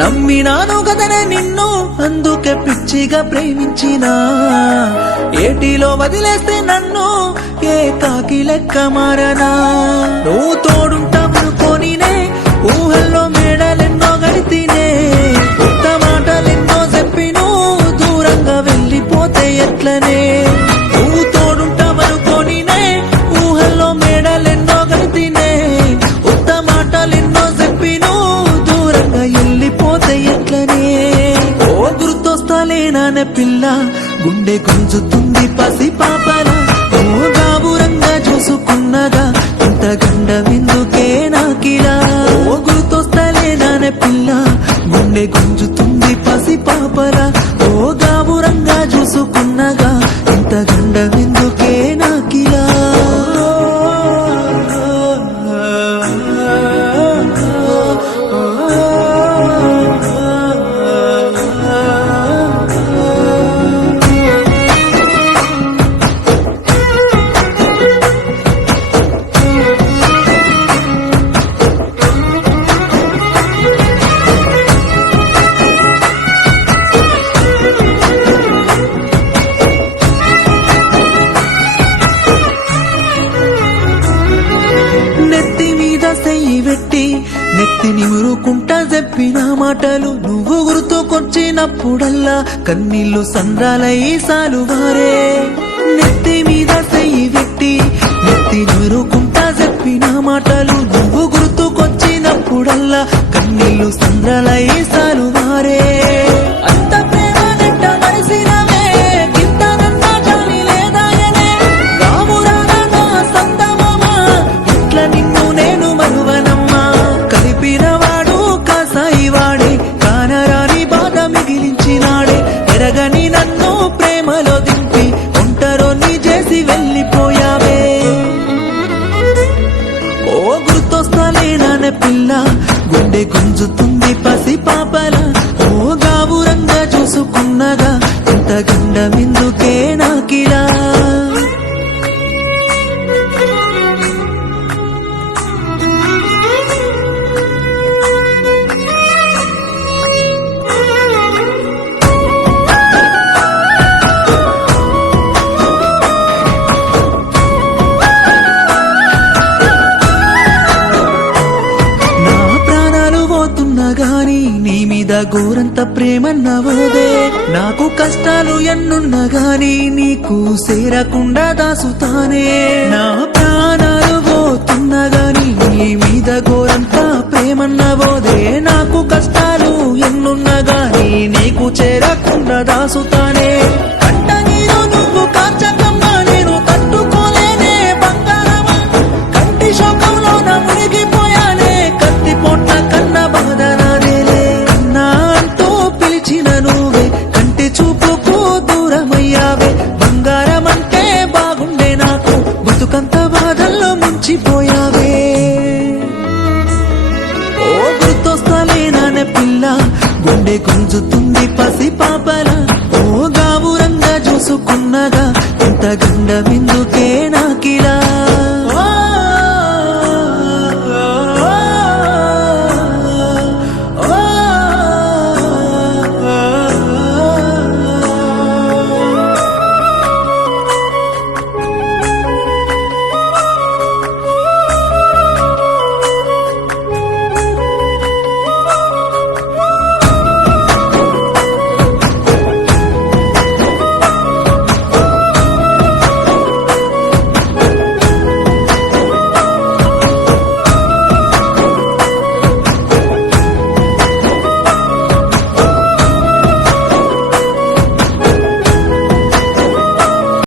నమ్మినాను కదనే నిన్ను అందుకే పిచ్చిగా ప్రేమించినా ఏటిలో వదిలేస్తే నన్ను ఏకాకి లెక్క మారనా నువ్వు తోడుంటావనుకోనినే ఊహల్లో మేడలెన్నో గడితినే కొత్త మాటలెన్నో చెప్పి నువ్వు దూరంగా వెళ్ళిపోతే ఎట్లనే నువ్వు తోడుంటావనుకోనినే ఊహల్లో మేడలెన్నో గడితినే కొత్త మాటలెన్నో చెప్పి నువ్వు దూరంగా వెళ్ళిపోతే ఎట్లనే ఓ గుర్తొస్తాలేనానే పిల్ల గుండె గుంజుతుంది పసి పాపలా ఓ గాబురంగా చూసుకున్నగా ఇంత గండమెందుకే నాకిలా ఓ గుర్తొస్తాలేనానే పిల్ల గుండె గుంజుతుంది పసి పాపలా ఓ గాబురంగా చూసుకున్నగా ఇంత గండమెందుకే నాకిలా నెత్తి నిమురుకుంటా చెప్పిన మాటలు నువ్వు గుర్తుకొచ్చినప్పుడల్లా కన్నీళ్లు సంద్రాలై సాలువారే నెత్తి మీద చెయ్యి పెట్టి నెత్తి నిమురుకుంటా చెప్పిన మాటలు నువ్వు గుర్తుకొచ్చినప్పుడల్లా కన్నీళ్లు సంద్రాలై సాలువారే అంత ప్రేమ నెట్ట మరిసినవే కిందనన్న జాలి లేదాయనే రామురాల నా సందమమా ఇట్లా నిన్ను నేను మరువనమ్మా కలిపినవాడు కాసాయివాడే కానరాని బాధ మిగిలించినాడే ఎరగని నన్ను ప్రేమలో దింపి ఒంటరోని చేసి వెళ్ళిపోయావే ఓ గుర్తొస్తాలేనానే పిల్ల గుండె గుంజుతుంది పసి పాపల ఓ గాబురంగా చూసుకున్నగా ఇంత గండమెందుకే నాకిలా నీ మీద గోరంత ప్రేమన్నవోదే నాకు కష్టాలు ఎన్నున్నా గాని నీకు సేరకుండా దాసుతానే నా ప్రాణాలు పోతున్నా గాని నీ మీద గోరంత ప్రేమన్నవోదే నాకు కష్టాలు ఎన్నున్నా గాని నీకు చేరకుండా దాసుతానే కంట నీరు నువ్వు కాచకమ్మా నేను తట్టుకోలేనే బంగారమా కంటి శోకంలో నా మునిగిపోయానే కత్తి పొట్ట కన్న బాధన నువ్వే కంటి చూపుకు దూరమయ్యావే బంగారం అంటే బాగుండే నాకు బతుకంత బాధల్లో ముంచిపోయావే ఓ గుర్తొస్తాలేనానే పిల్ల గుండె గుంజుతుంది పసి పాపల ఓ గాబురంగా చూసుకున్నగా ఇంత గండ